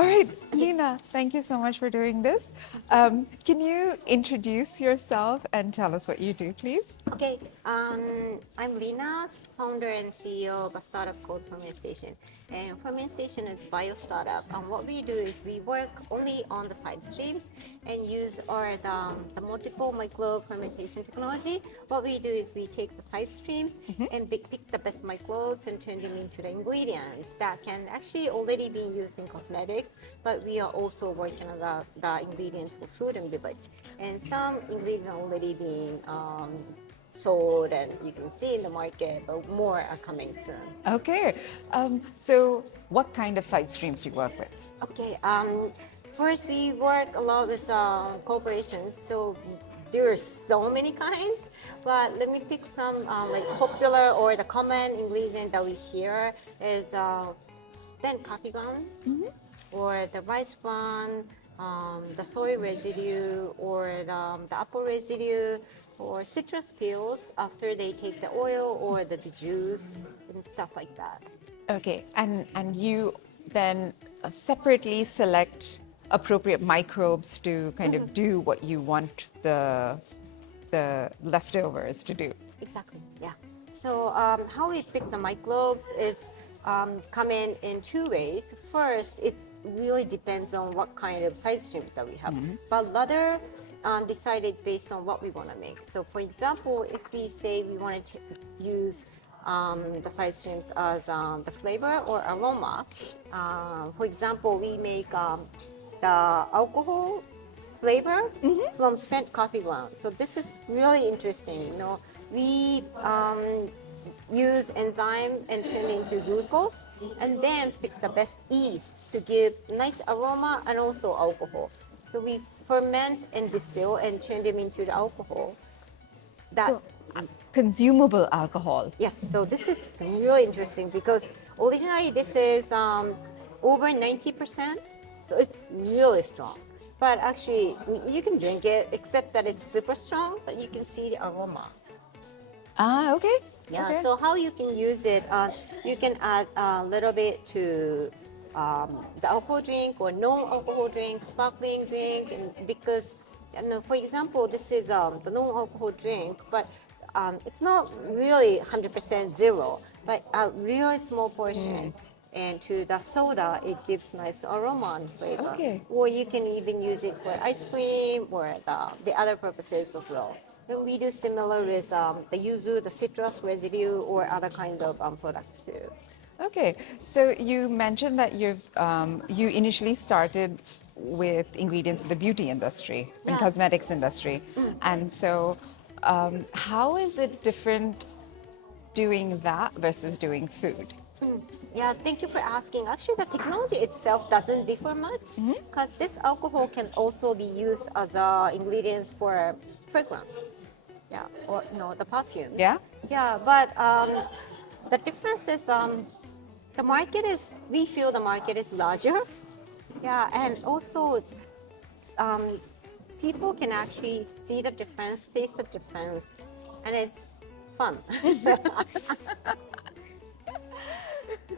All right, Lina, thank you so much for doing this. Can you introduce yourself and tell us what you do, please? Okay, I'm Lina, founder and CEO of a startup called Fermentation. And Fermentation is bio startup. And what we do is we work only on the side streams and use the multiple microbe fermentation technology. What we do is we take the side streams and pick the best microbes and turn them into the ingredients that can actually already be used in cosmetics, but we are also working on the ingredients for food and beverage. And some ingredients are already being sold and you can see in the market, but more are coming soon. Okay, so what kind of side streams do you work with? Okay, first we work a lot with corporations, so there are so many kinds, but let me pick some like popular or the common ingredient that we hear is spent coffee ground or the rice bran, the soy residue or the apple residue, or citrus peels after they take the oil or the juice and stuff like that. Okay, and you then separately select appropriate microbes to kind of do what you want the leftovers to do. Exactly, yeah. So how we pick the microbes is come in two ways. First, it really depends on what kind of side streams that we have. But other decided based on what we want to make. So for example, if we say we wanted to use the side streams as the flavor or aroma, for example, we make the alcohol flavor from spent coffee ground. So this is really interesting. You know, we use enzyme and turn it into glucose, and then pick the best yeast to give nice aroma and also alcohol. So we ferment and distill and turn them into the alcohol. So, consumable alcohol. Yes, so this is really interesting because originally this is over 90%, so it's really strong. But actually, you can drink it, except that it's super strong, but you can see the aroma. Ah, okay. Yeah, okay. so how you can use it, you can add a little bit to the alcohol drink or non-alcohol drink, sparkling drink, and because, you know, for example, this is the non-alcohol drink, but it's not really 100% zero, but a really small portion. And to the soda, it gives nice aroma and flavor. Okay. Or you can even use it for ice cream or the other purposes as well. And we do similar with the yuzu, the citrus residue, or other kinds of products too. Okay, so you mentioned that you initially started with ingredients for the beauty industry and cosmetics industry, and so how is it different doing that versus doing food? Yeah, thank you for asking. Actually, the technology itself doesn't differ much because this alcohol can also be used as ingredients for fragrance. Yeah, or no, the perfumes. Yeah? Yeah, but the difference is the market is, we feel the market is larger. Yeah, and also people can actually see the difference, taste the difference, and it's fun.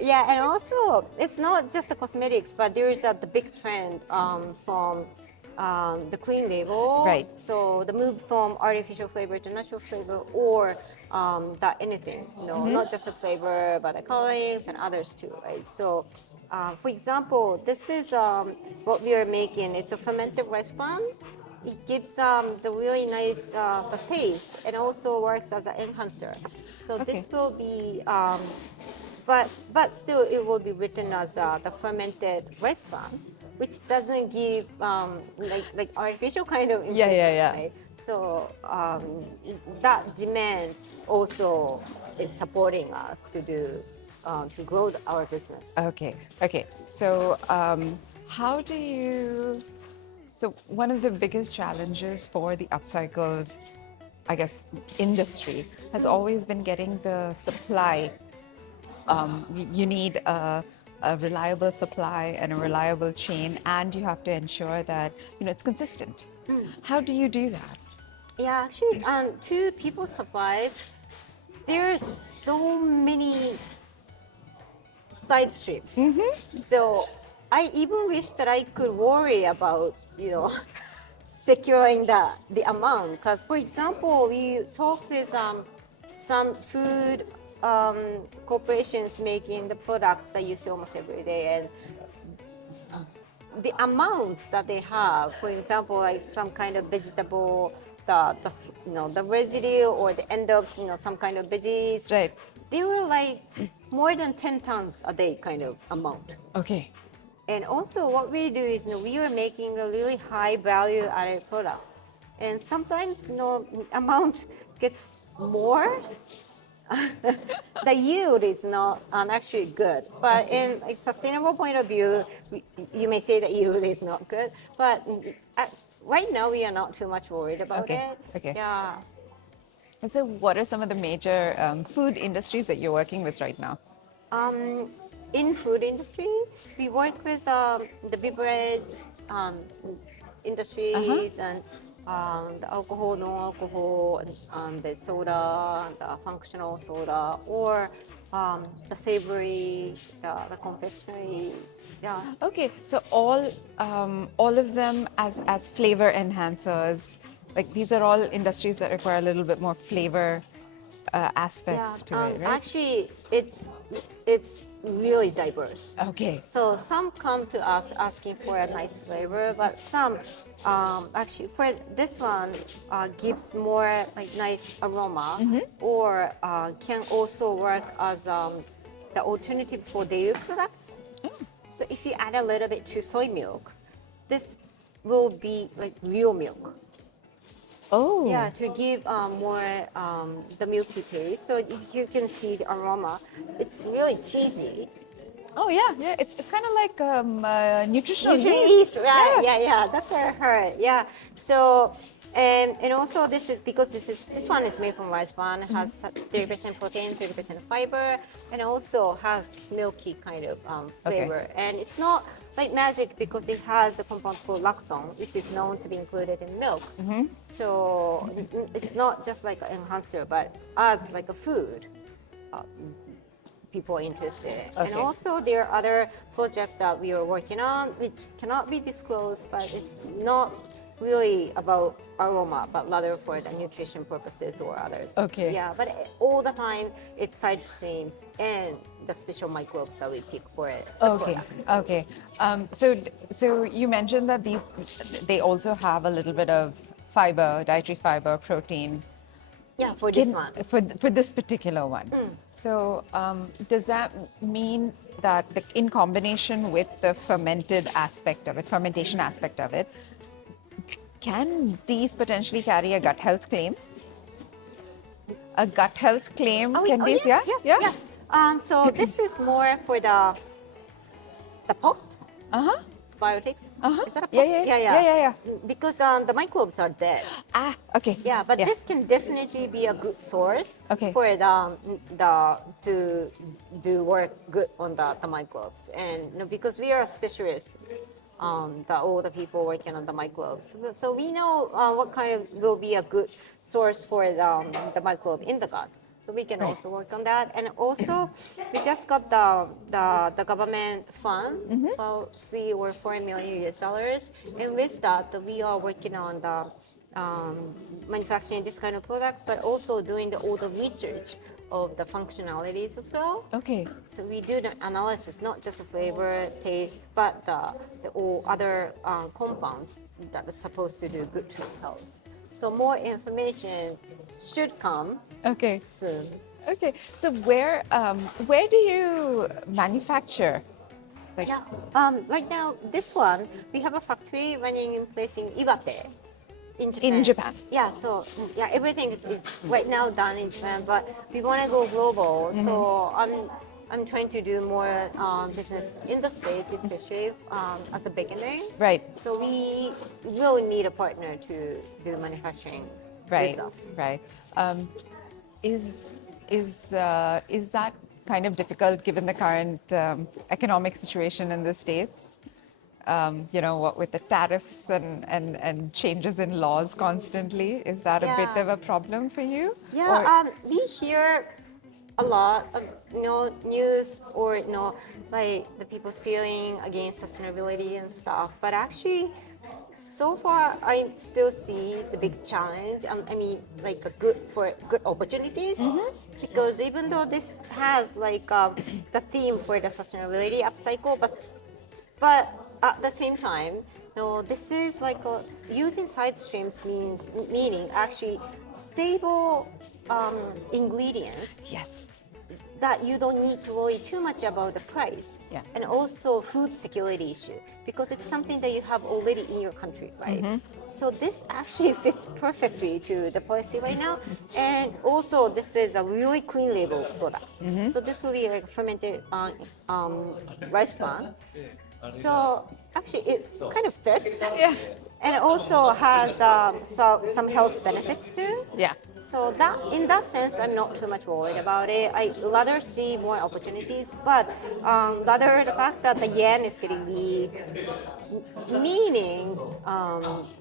Yeah, and also it's not just the cosmetics, but there is the big trend from the clean label. Right. So the move from artificial flavor to natural flavor, or that anything, you know, not just the flavor, but the colorings and others too, right? So, for example, this is what we are making. It's a fermented rice bran. It gives the really nice the taste, and also works as an enhancer. So this will be. But still, it will be written as the fermented rice bran, which doesn't give like artificial kind of impression. Yeah. Right? So that demand also is supporting us to do to grow our business. Okay. So how do you? So one of the biggest challenges for the upcycled, I guess, industry has always been getting the supply. You need a reliable supply and a reliable chain, and you have to ensure that it's consistent. How do you do that? Yeah, actually, to people supplies, there are so many side streams. So I even wish that I could worry about, securing the amount. Because, for example, we talked with some food corporations making the products that you see almost every day, and the amount that they have, for example, like some kind of vegetable, the residue or the end of some kind of veggies, Right. they were like more than 10 tons a day kind of amount. Okay. And also what we do is we are making a really high value added products. And sometimes amount gets more. The yield is not actually good. But in a sustainable point of view, you may say that yield is not good. But right now we are not too much worried about it. Okay. Yeah. And so, what are some of the major food industries that you're working with right now? In food industry, we work with the beverage industries and the alcohol, non-alcohol, the soda, the functional soda, or the savory, the confectionery. Yeah. Okay, so all of them as flavor enhancers, like these are all industries that require a little bit more flavor aspects to it, right? Actually, it's really diverse. Okay. So some come to us asking for a nice flavor, but some actually for this one gives more like nice aroma, or can also work as the alternative for dairy products. So if you add a little bit to soy milk, this will be like real milk. Oh. Yeah, to give more the milky taste. So you can see the aroma. It's really cheesy. Oh yeah. It's kind of like nutritional Usually yeast. yeast, right? Yeah. That's what I heard. Yeah. So and also this is because this one is made from rice bran. It has 30% protein, 30% fiber, and also has this milky kind of flavor. And it's not like magic because it has a compound called lactone, which is known to be included in milk. So it's not just like an enhancer, but as like a food. People are interested. And also there are other projects that we are working on which cannot be disclosed, but it's not really about aroma, but rather for the nutrition purposes or others. Okay. Yeah, but all the time it's side streams and the special microbes that we pick for it. Okay. So you mentioned that they also have a little bit of fiber, dietary fiber, protein. Yeah, for this one. For this particular one. So does that mean that in combination with the fermentation aspect of it, can these potentially carry a gut health claim? A gut health claim? Can these? Yes. So this is more for the post. Biotics. Is that a post? Yeah. Because the microbes are dead. Okay. Yeah, but this can definitely be a good source for the to do work good on the microbes, and because we are specialists, all the people working on the microbes, so we know what kind of will be a good source for the microbe in the gut. So we can also work on that, and also we just got the government fund, about $3 or $4 million US, and with that we are working on the manufacturing this kind of product, but also doing all the research of the functionalities as well. Okay. So we do the analysis, not just the flavor, taste, but the all other compounds that are supposed to do good to health. So more information should come soon. Okay. So where do you manufacture? Right now, this one, we have a factory running in place in Iwate, in Japan. Yeah, so everything is right now done in Japan, but we want to go global. So I'm trying to do more business in the States, especially as a beginning. Right. So we will need a partner to do manufacturing with us. Right. Is that kind of difficult given the current economic situation in the States? What with the tariffs and changes in laws constantly, is that a bit of a problem for you? Yeah, we hear a lot of news or like the people's feeling against sustainability and stuff. But actually, so far I still see the big challenge. I mean, like a good opportunities. Because even though this has like the theme for the sustainability upcycle, but at the same time, this is like using side streams meaning actually stable ingredients Yes. that you don't need to worry too much about the price. Yeah. And also food security issue because it's something that you have already in your country, right? So this actually fits perfectly to the policy right now. And also this is a really clean label product. So this will be like fermented rice bran. So actually it kind of fits. Yeah. And it also has some health benefits too. Yeah. So that, in that sense, I'm not too much worried about it. I rather see more opportunities, but rather the fact that the yen is getting weak, meaning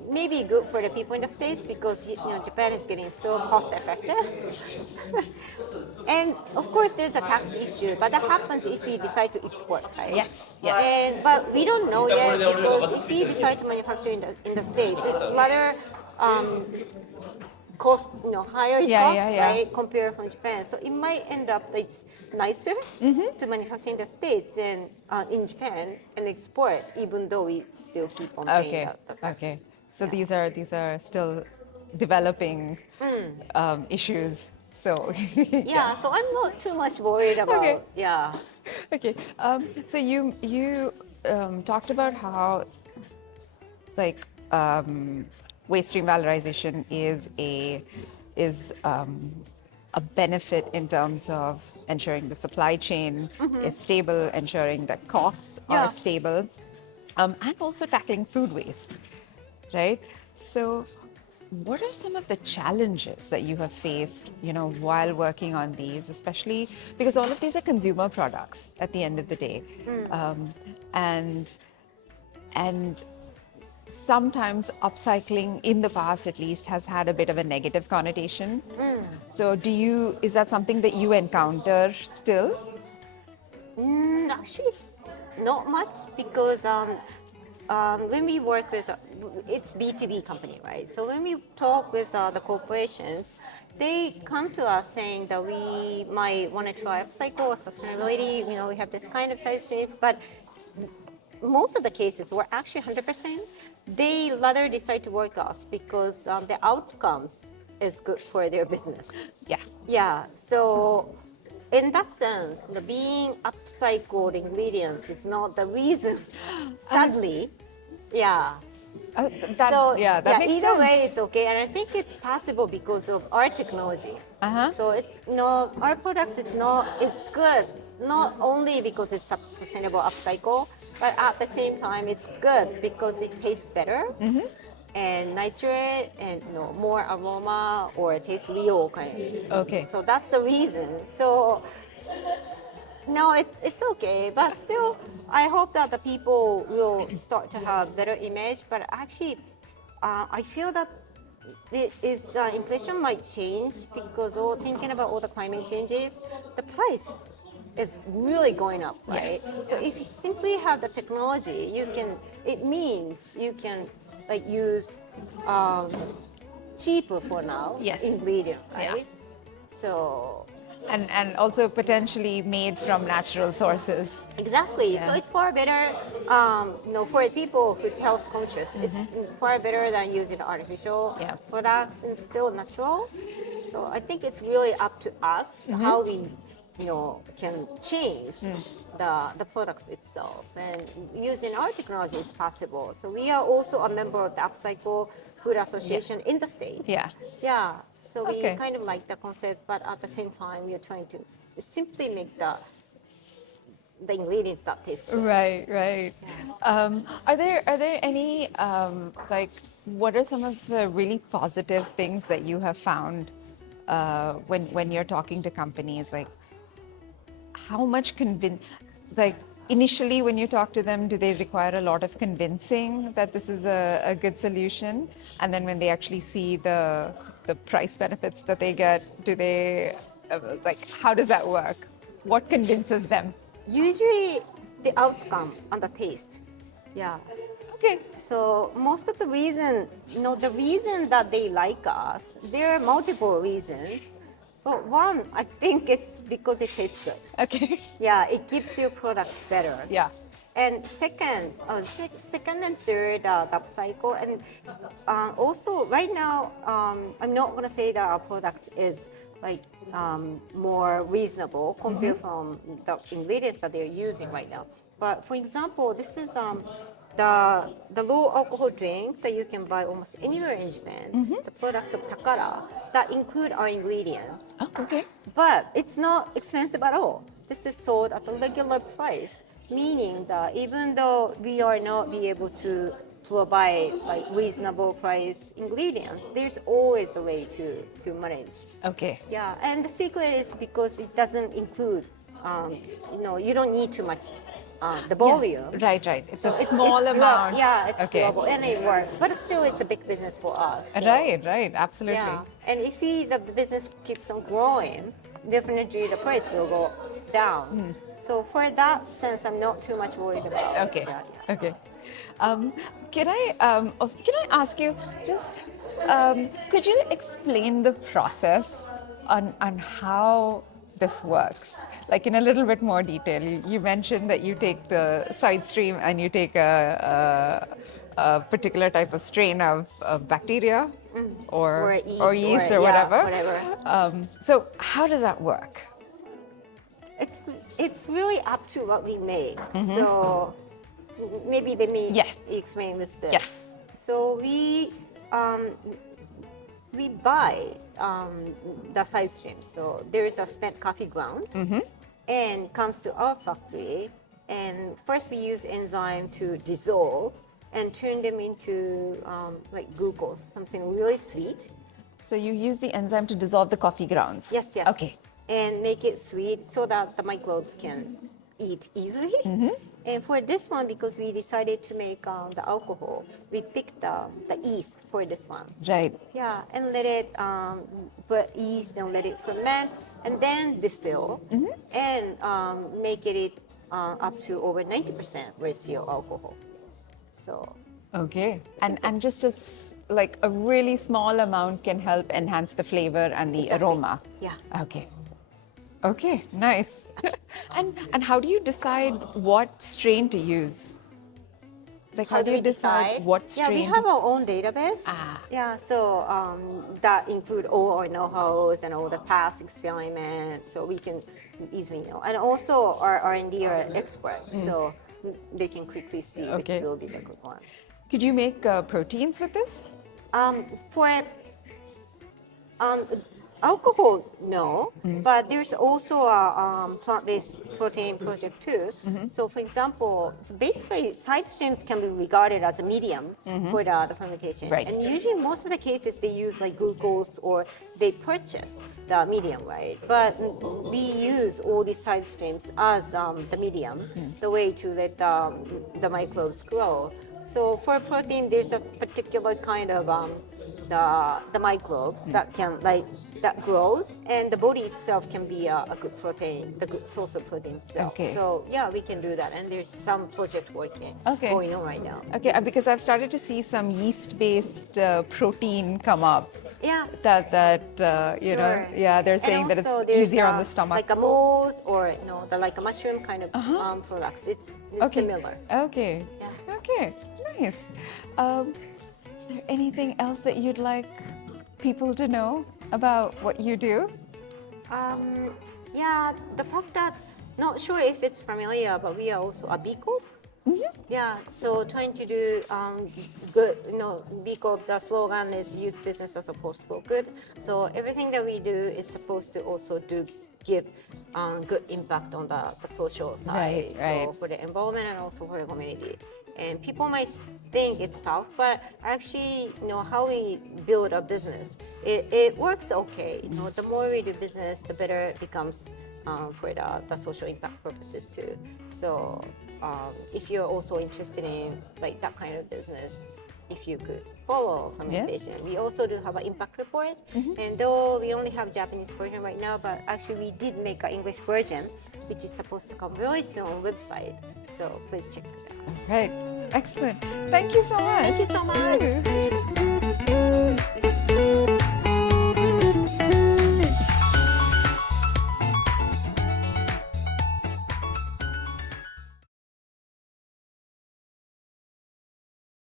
maybe good for the people in the States because Japan is getting so cost effective. And of course, there's a tax issue, but that happens if we decide to export, right? Yes. Yes. But we don't know yet because if we decide to manufacture in the States, it's rather cost, higher cost, right, compared from Japan. So it might end up that it's nicer to manufacture in the States and in Japan and export, even though we still keep on paying the tax. Okay. So these are still developing issues. So Yeah, so I'm not too much worried about. Okay. Yeah. Okay. So you talked about how like waste stream valorization is a benefit in terms of ensuring the supply chain is stable, ensuring that costs are stable, and also tackling food waste, right? So what are some of the challenges that you have faced, while working on these, especially because all of these are consumer products at the end of the day, and sometimes upcycling in the past at least has had a bit of a negative connotation. So is that something that you encounter still? Actually, not much because when we work with, it's B2B company, right? So when we talk with the corporations, they come to us saying that we might want to try upcycle or sustainability. We have this kind of side streams, but most of the cases were actually 100%. They rather decide to work with us because the outcomes is good for their business. Yeah. Yeah. So in that sense, the being upcycled ingredients is not the reason. Sadly, That makes either sense. way, it's okay, and I think it's possible because of our technology. So it's our products is good not only because it's sustainable upcycle, but at the same time it's good because it tastes better and nicer and more aroma or it tastes real kind of. Okay. So that's the reason. So no, it's okay, but still, I hope that the people will start to have better image. But actually, I feel that inflation might change because thinking about all the climate changes, the price is really going up, right? So if you simply have the technology, it means you can like use cheaper for now ingredient, right? So. And also potentially made from natural sources. Exactly. So it's far better, for people who's health conscious. It's far better than using artificial products and still natural. So I think it's really up to us how we, can change the product itself. And using our technology is possible. So we are also a member of the Upcycle Food Association in the States. Yeah. Yeah. So we kind of like the concept, but at the same time, we are trying to simply make the ingredients that taste good. Right. Are there any what are some of the really positive things that you have found when you're talking to companies? Like, how much initially when you talk to them, do they require a lot of convincing that this is a good solution? And then when they actually see the price benefits that they get, do they like, how does that work? What convinces them? Usually the outcome and the taste. Yeah. Okay. So most of the reason, the reason that they like us, there are multiple reasons. But one, I think it's because it tastes good. Okay. Yeah, it gives your products better. Yeah. And second and third, the upcycle. And also, right now, I'm not gonna say that our products is like more reasonable compared from the ingredients that they're using right now. But for example, this is the low alcohol drink that you can buy almost anywhere in Japan. The products of Takara that include our ingredients. Oh, okay. But it's not expensive at all. This is sold at a regular price, meaning that even though we are not be able to provide like reasonable price ingredient, there's always a way to manage. Okay. Yeah, and the secret is because it doesn't include, you don't need too much the volume. Yeah. Right. It's So a small amount. Yeah, it's okay. doable and it works, but still it's a big business for us. So. Right. Absolutely. Yeah, and if the business keeps on growing, definitely the price will go down. So for that sense, I'm not too much worried about. Okay. Yeah. Okay. Can I ask you just could you explain the process on how this works, like in a little bit more detail? You mentioned that you take the side stream and you take a particular type of strain of bacteria or yeast or whatever. So how does that work? It's really up to what we make. So maybe let me explain with this. Yes. So we buy the side stream. So there is a spent coffee ground and comes to our factory. And first we use enzyme to dissolve and turn them into like glucose, something really sweet. So you use the enzyme to dissolve the coffee grounds? Yes. Okay. And make it sweet so that the microbes can eat easily. And for this one, because we decided to make the alcohol, we picked the yeast for this one. Right. Yeah, and let it put yeast and let it ferment, and then distill, and make it up to over 90% ratio alcohol. So. Okay. And just like a really small amount can help enhance the flavor and the aroma. Yeah. Okay, nice. and how do you decide what strain to use? Like how do you decide what strain? Yeah, we have our own database. Yeah, so that include all our know-hows and all the past experiments, so we can easily know. And also our R&D are experts, so they can quickly see which will be the good one. Could you make proteins with this? For alcohol, no, but there's also a plant-based protein project too. So for example, basically side streams can be regarded as a medium for the fermentation. Right. And usually most of the cases they use like glucose or they purchase the medium, right? But we use all these side streams as the medium, the way to let the microbes grow. So for protein, there's a particular kind of the microbes that can that grows, and the body itself can be a good protein, the good source of protein itself. Okay. So yeah, we can do that, and there's some project working going on right now. Okay, because I've started to see some yeast-based protein come up. Yeah. That you know, yeah, they're saying that it's easier on the stomach. Like a mold or like a mushroom kind of products. It's similar. Okay. Yeah. Okay. Nice. Is there anything else that you'd like people to know about what you do? Yeah, the fact that not sure if it's familiar, but we are also a B Corp. Yeah, so trying to do good, B Corp, the slogan is use business as a force for good. So everything that we do is supposed to also give good impact on the social side. Right. So for the environment and also for the community. And people might think it's tough, but actually, how we build a business, it works okay. The more we do business, the better it becomes for the social impact purposes too. So if you're also interested in like that kind of business, if you could follow Fermentation. We also do have an impact report, and though we only have Japanese version right now, but actually we did make an English version, which is supposed to come very soon on website. So please check it out. Right. Excellent. Thank you so much. Thank you so much.